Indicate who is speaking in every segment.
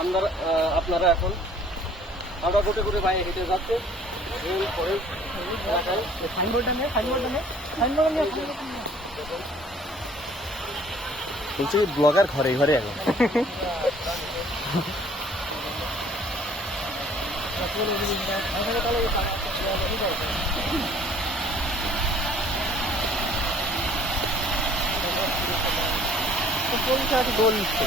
Speaker 1: আপনারা আপনারা এখন আমরা গোটে গোটে বাইরে হেঁটে যাচ্ছে।
Speaker 2: বলছি ব্লগার ঘরে ঘরে এখন।
Speaker 3: গোল নিচ্ছে।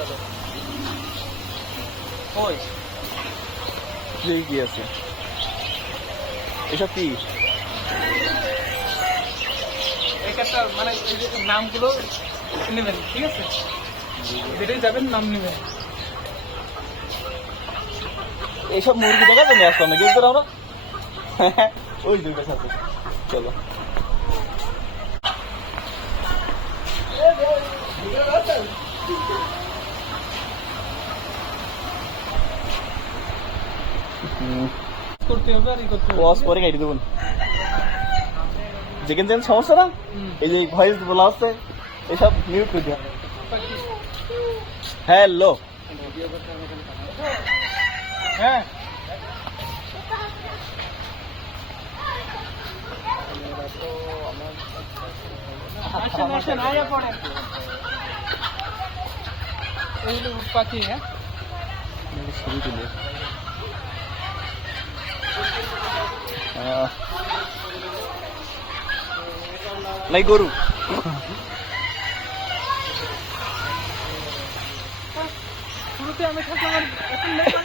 Speaker 1: গেল কই?
Speaker 2: কি কি আছে? এসব কি?
Speaker 3: একটা মানে এই যে নামগুলো নেবেন ঠিক আছে? যেটাই যাবেন নাম নেবেন।
Speaker 2: এইসব মুরগি দেখা তো নিয়ে আসতাম না গেছিল আমরা ওই দুইটা সাথে। চলো।
Speaker 3: করতে হবে আর করতে হবে।
Speaker 2: ওয়াশ পরে গাইড দেবো। যেখানে যেখানে সমস্যা না এই যে ভয়েস বলা আছে এসব মিউট করে দেওয়া হ্যালো
Speaker 3: হ্যাঁ। আসেন আসেন আয়া পড়েন। এইগুলো পাখি হ্যাঁ।
Speaker 2: গরু।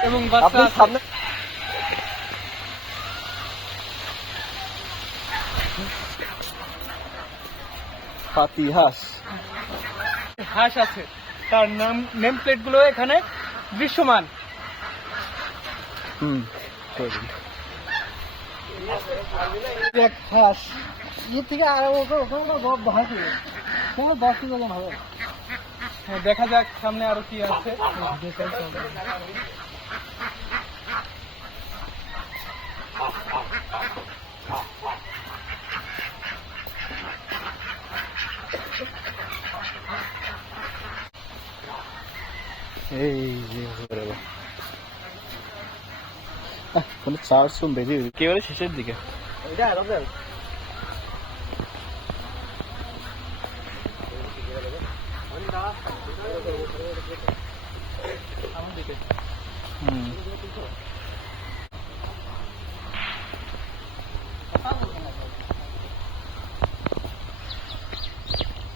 Speaker 3: এবং বাচ্চা
Speaker 2: সামনে পাতি হাঁস
Speaker 3: হাঁস আছে। তার নাম নেম প্লেটগুলো এখানে দৃশ্যমান।
Speaker 2: হুম
Speaker 3: এক হাঁস এর থেকে আর কোনো দশ কেজি হবে হ্যাঁ, দেখা যাক সামনে আরও কি আছে।
Speaker 2: এই যে কোনো চার্জ শুন বেজে একেবারে শেষের দিকে। হুম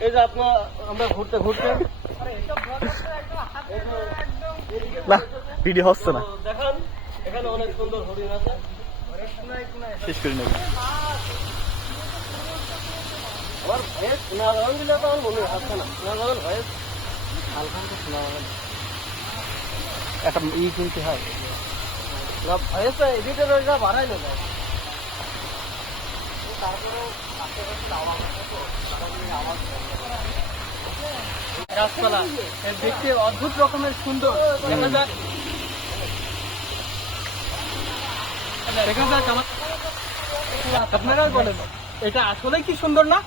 Speaker 1: এই যে আপনার আমরা ঘুরতে ঘুরতে।
Speaker 2: না ভিডিও হচ্ছে না।
Speaker 1: দেখান। এখানে অনেক সুন্দর হরিণ আছে।
Speaker 2: শেষ করে নেব।
Speaker 1: আমার ভয়েস শোনা যাবেন দিলে তো আমার মনে আসছে না। যাবেন ভয়েস হালকা হালকা শোনা যাবেন
Speaker 2: একটা ই কিনতে হয়।
Speaker 1: না ভয়েসটা এডিটের ওইটা বাড়াইলো যায়
Speaker 3: গাছপালা এর দেখতে অদ্ভুত রকমের সুন্দর। দেখা যাক দেখা যাক আমার আপনারা বলেন। এটা আসলে কি সুন্দর না?